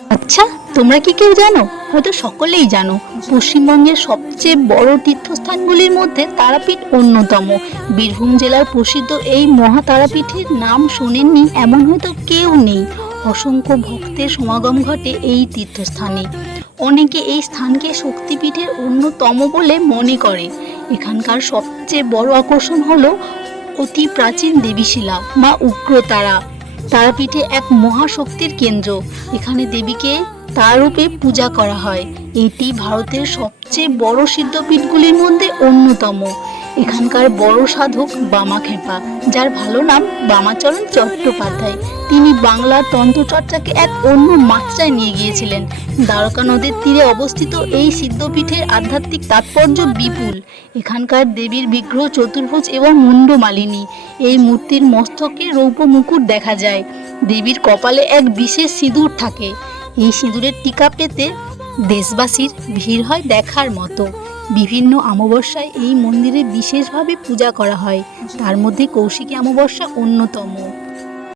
আচ্ছা, তোমরা কি কেউ জানো? হয়তো সকলেই জানো, পশ্চিমবঙ্গের সবচেয়ে বড় তীর্থস্থানগুলির মধ্যে তারাপীঠ অন্যতম। বীরভূম জেলার প্রসিদ্ধ এই মহাতারাপীঠের নাম শোনেননি এমন হয়তো কেউ নেই। অসংখ্য ভক্তের সমাগম ঘটে এই তীর্থস্থানে। অনেকে এই স্থানকে শক্তিপীঠের অন্যতম বলে মনে করে। এখানকার সবচেয়ে বড় আকর্ষণ হলো অতি প্রাচীন দেবীশিলা মা উগ্রতারা। তারাপীঠে এক মহাশক্তির কেন্দ্র। এখানে দেবীকে তার রূপে পূজা করা হয়। এটি ভারতের সবচেয়ে বড় সিদ্ধপীঠগুলির মধ্যে অন্যতম। এখানকার বড় সাধক বামাখ্যাপা, যার ভালো নাম বামাচরণ চট্টোপাধ্যায়, তিনি বাংলার তন্ত্রচর্চাকে এক অন্য মাত্রায় নিয়ে গিয়েছিলেন। দ্বারকা নদীর তীরে অবস্থিত এই সিদ্ধপীঠের আধ্যাত্মিক তাৎপর্য বিপুল। এখানকার দেবীর বিগ্রহ চতুর্ভুজ এবং মুন্ডমালিনী। এই মূর্তির মস্তকে রৌপ্য মুকুট দেখা যায়। দেবীর কপালে এক বিশেষ সিঁদুর থাকে। এই সিঁদুরের টিকা পেতে দেশবাসীর ভিড় হয় দেখার মতো। বিভিন্ন অমাবস্যায় এই মন্দিরে বিশেষভাবে পূজা করা হয়। তার মধ্যে কৌশিকী অমাবস্যা অন্যতম।